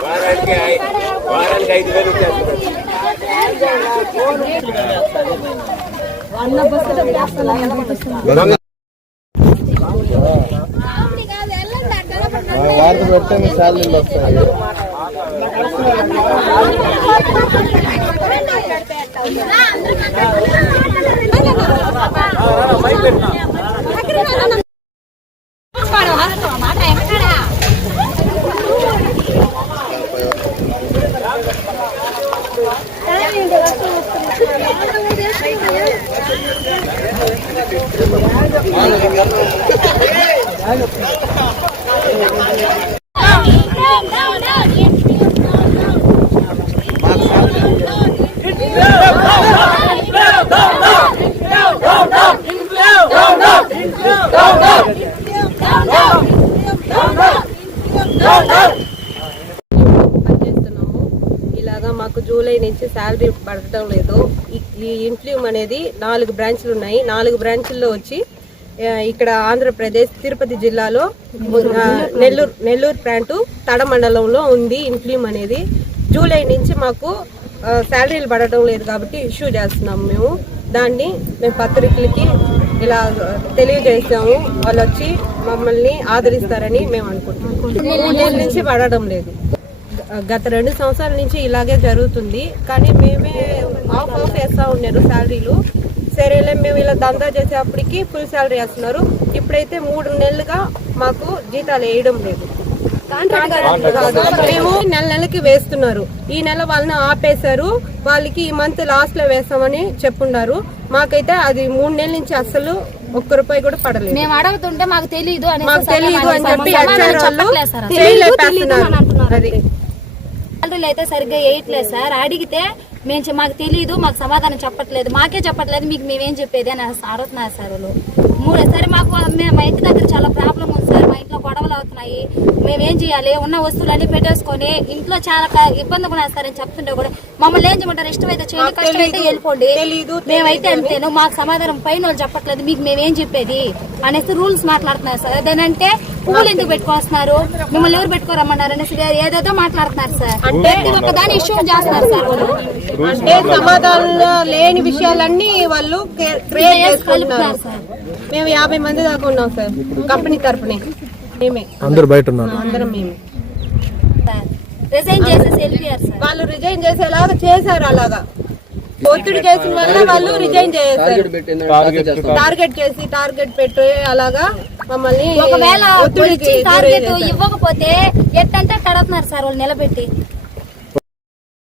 వారానికి వారానికి ఐదు వేలు అన్న బస్సు వారికి పెట్టండి శాలరీలు వస్తాయి. పనిచేస్తున్నాము. ఇలాగా మాకు జూలై నుంచి శాలరీ పడటం లేదు. ఈ- ఈ ఇన్ఫ్లూమ్ అనేది నాలుగు బ్రాంచ్లు ఉన్నాయి. నాలుగు బ్రాంచ్ల్లో వచ్చి ఇక్కడ ఆంధ్రప్రదేశ్ తిరుపతి జిల్లాలో నెల్లూరు నెల్లూరు ప్లాంటు తడ మండలంలో ఉంది ఇన్ఫ్లూమ్ అనేది. జూలై నుంచి మాకు శాలరీలు పడటం లేదు కాబట్టి ఇష్యూ చేస్తున్నాము మేము. దాన్ని మేము పత్రికలకి ఇలా తెలియజేసాము వాళ్ళు వచ్చి మమ్మల్ని ఆదరిస్తారని మేము అనుకుంటున్నాం. మూడు నెలల నుంచి పడడం లేదు. గత రెండు సంవత్సరాల నుంచి ఇలాగే జరుగుతుంది. కానీ మేమే ఆఫ్ ఆఫ్ వేస్తా ఉన్నారు శాలరీలు. సరేలే మేము ఇలా దందా చేసేప్పటికి ఫుల్ శాలరీ వేస్తున్నారు. ఇప్పుడైతే మూడు నెలలుగా మాకు జీతాలు వేయడం లేదు. మేము నెల నెలకి వేస్తున్నారు. ఈ నెల వాళ్ళని ఆపేశారు. వాళ్ళకి ఈ మంత్ లాస్ట్లో వేస్తామని చెప్పున్నారు మాకైతే అది మూడు నెలల నుంచి అసలు ఒక్క రూపాయి కూడా పడలేదు. మేము అడుగుతుంటే మాకు తెలియదు మాకు తెలియదు అని చెప్పి. అది. అయితే సరిగ్గా వేయట్లేదు సార్. అడిగితే మేము మాకు తెలియదు మాకు సమాధానం చెప్పట్లేదు. మాకే చెప్పట్లేదు మీకు మేమేం చెప్పేది అని అడుగుతున్నారు సార్ వాళ్ళు. మూడు సరే మాకు మేము మా ఇంటి దగ్గర చాలా ప్రాబ్లం ఉంది సార్ మా ఇంట్లో గొడవలు అవుతున్నాయి చేయాలి ఉన్న వస్తువులన్నీ పెట్టేసుకొని ఇంట్లో చాలా ఇబ్బంది సార్ అని చెప్తుంటే కూడా మమ్మల్ని ఏం చేయమంటారు? ఇష్టమైతే చేయండి కష్టం అయితే వెళ్ళిపోండి. మేమైతే అంతేను మాకు సమాధానం పైన వాళ్ళు చెప్పట్లేదు మీకు మేమేం చెప్పేది? అనేసి రూల్స్ మాట్లాడుతున్నారు సార్. అదేనంటే పువ్వులు ఎందుకు పెట్టుకొస్తున్నారు మిమ్మల్ని ఎవరు పెట్టుకోరమ్మన్నారు? అనేసి ఏదేదో మాట్లాడుతున్నారు సార్. అంటే ఇష్యూ చేస్తున్నారు సార్. వాళ్ళు అంటే సమాధానంలో లేని విషయాలన్నీ వాళ్ళు క్రియేట్ చేసుకుంటున్నారు. మేము యాభై మంది దాకా ఉన్నాం సార్ కంపెనీ తరపునే. అందరు బయట ఉన్నారు. అందరం మేమే. రిజైన్ చేసేసి వెళ్ళిపోయారు సార్? వాళ్ళు రిజైన్ చేసేలాగా చేశారు అలాగా. ఒత్తిడి చేసిన వల్ల వాళ్ళు రిజైన్ చేశారు. టార్గెట్ చేసి టార్గెట్ పెట్టి అలాగా మమ్మల్ని ఒకవేళ టార్గెట్. ఇవ్వకపోతే ఎట్టంటే కడుతున్నారు సార్ వాళ్ళు నిలబెట్టి.